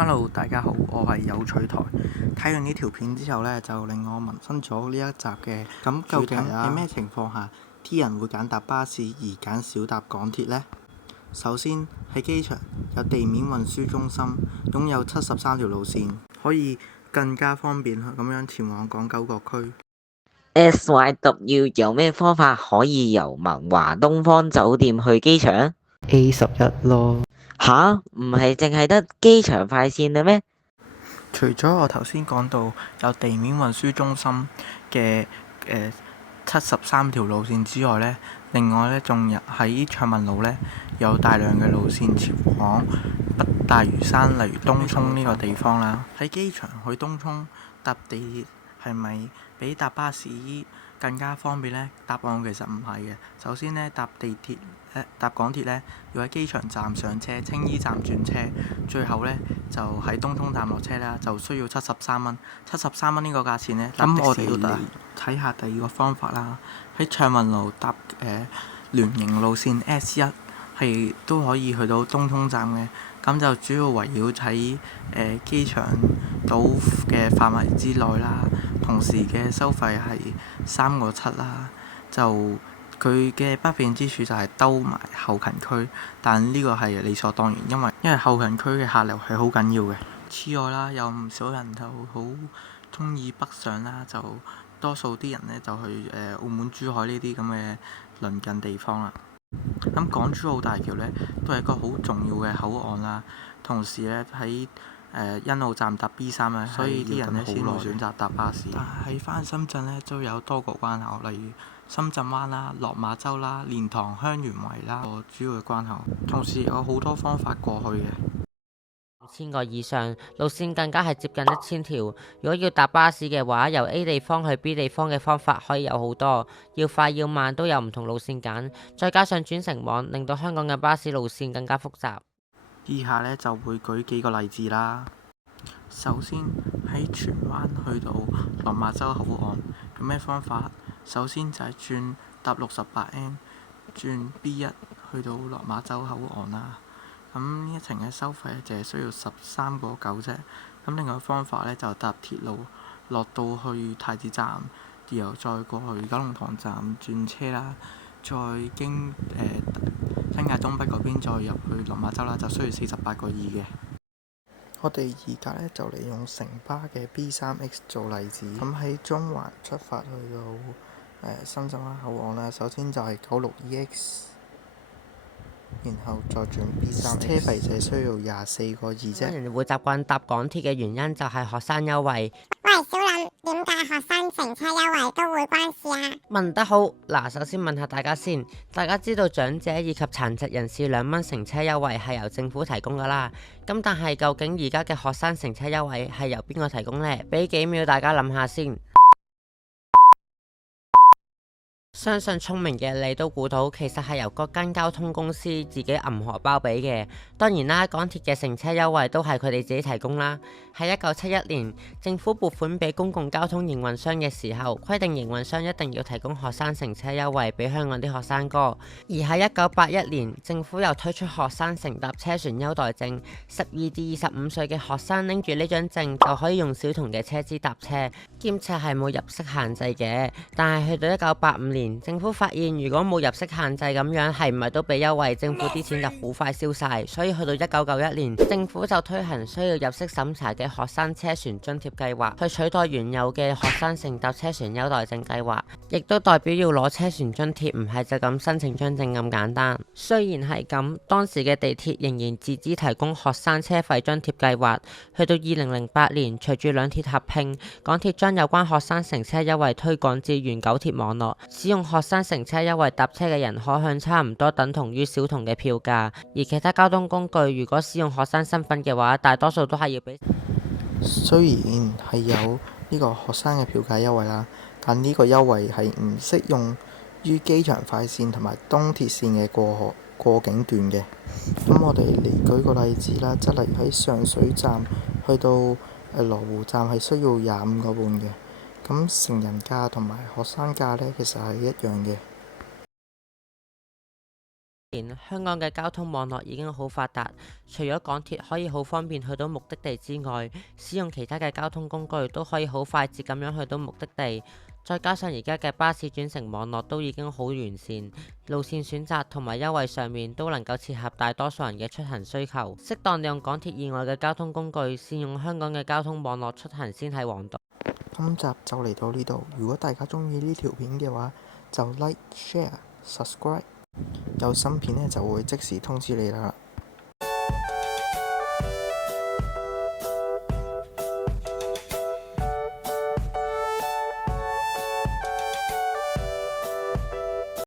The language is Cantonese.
Hello，大家好，我係有趣台。睇完呢條片之後呢，就令我萌生咗呢一集嘅咁究竟喺咩情況下啲人會揀搭巴士而揀少搭港鐵呢？首先喺機場有地面運輸中心，擁有73條路線，可以更加方便咁樣前往港九各區。SYW 有咩方法可以由文華東方酒店去機場A11咯。吓？唔係淨係得機場快線嘅咩？除咗我頭先講到有地面運輸中心嘅73條路線之外呢，另外呢仲有喺暢運路呢有大量嘅路線前往北大嶼山，例如東涌呢個地方啦。喺機場去東涌搭地鐵係咪比搭巴士更加方便呢？答案其實唔係嘅。首先呢，搭港鐵呢要喺機場站上車，青衣站轉車，最後呢就喺東涌站落車啦，就需要73蚊。73蚊呢個價錢呢，咁我哋嚟睇下第二個方法啦。喺暢運路搭聯營路線 S1 係都可以去到東涌站嘅，咁就主要圍繞喺機場島嘅範圍之內啦。同時嘅收費係3個7啦，就佢嘅不便之處就係兜埋後勤區，但呢個係理所當然，因為後勤區嘅客流係好緊要嘅。此外啦，有唔少人就好中意北上啦，就多數啲人呢就去澳門、珠海呢啲咁嘅鄰近地方啦。咁港珠澳大橋呢都係一個好重要嘅口岸啦，同時呢喺欣澳站搭 B3啦，所以啲人呢先會選擇搭巴士。但係喺返深圳呢都有多個關口，例如深圳灣啦、落馬洲啦、蓮塘香園圍啦個主要嘅關口，同時有好多方法過去嘅。1000個以上，路線更加係接近1000條。如果要搭巴士嘅話，由 A 地方去 B 地方嘅方法可以有好多，要快要慢都有唔同路線揀，再加上轉乘網，令到香港嘅巴士路線更加複雜。以下呢就會舉幾個例子啦。首先喺荃灣去到落馬洲口岸有咩方法？首先就係搭68N 轉 B1 去到落馬洲口岸啦。咁呢一程嘅收費就係需要13個9啫。咁另外方法呢，就搭鐵路落到去太子站，然後再過去九龍塘站轉車啦，再經新界東北嗰邊再入去落馬洲啦，就需要48個2嘅。我哋而家呢，就利用城巴嘅 B3X 做例子，咁喺中環出發去到深圳灣口岸啦。首先就係962X，然後再轉 B3X，車費就係需要24個2啫。人會習慣搭港鐵嘅原因就係學生優惠。喂，小林，點解學生乘車優惠都會關事啊？問得好。嗱，首先問下大家先，大家知道長者以及殘疾人士2蚊乘車優惠係由政府提供噶啦，咁但係究竟而家嘅學生乘車優惠係由邊個提供呢？俾幾秒大家諗下先。相信聰明嘅你都估到，其實係由各間交通公司自己揞荷包俾嘅。當然啦，港鐵嘅乘車優惠都係佢哋自己提供啦。喺1971年，政府撥款俾公共交通營運商嘅時候，規定營運商一定要提供學生乘車優惠俾香港啲學生哥。而喺1981年，政府又推出學生乘搭車船優待證，12至25歲嘅學生拎住呢張證就可以用小童嘅車資搭車，兼且係冇入息限制嘅。但係去到1985年，政府發現如果冇入息限制咁樣，係唔係都俾優惠？政府啲錢就好快燒晒，所以去到1991年，政府就推行需要入息審查嘅學生車船津貼計劃，去取代原有嘅學生乘搭車船優待證計劃，亦都代表要攞車船津貼唔係就咁申請張證咁簡單。雖然係咁，當時嘅地鐵仍然自資提供學生車費津貼計劃。去到2008年，隨住兩鐵合併，港鐵將有關學生乘車優惠推廣至原九鐵網絡，使用學生乘車優惠搭車嘅人可享差唔多等同於小童嘅票價，而其他交通工具如果使用學生身份嘅話，大多數都係要俾。雖然係有呢個學生嘅票價優惠啦，但呢個優惠係唔適用於機場快線同埋東鐵線嘅過境段嘅。咁我哋嚟舉個例子啦，即係例如喺上水站去到羅湖站係需要25個半嘅。咁成人價同埋學生價呢，其實係一樣嘅。便，香港嘅交通網絡已經好發達，除咗港鐵可以好方便去到目的地之外，使用其他嘅交通工具都可以好快捷咁樣去到目的地。再加上而家嘅巴士轉乘網絡都已經好完善，路線選擇同埋優惠上面都能夠切合大多數人嘅出行需求。適當利用港鐵以外嘅交通工具，善用香港嘅交通網絡出行先係王道。今集就嚟到呢度，如果大家中意呢條片嘅話，就 like、share、subscribe，有新片呢就會即時通知你啦。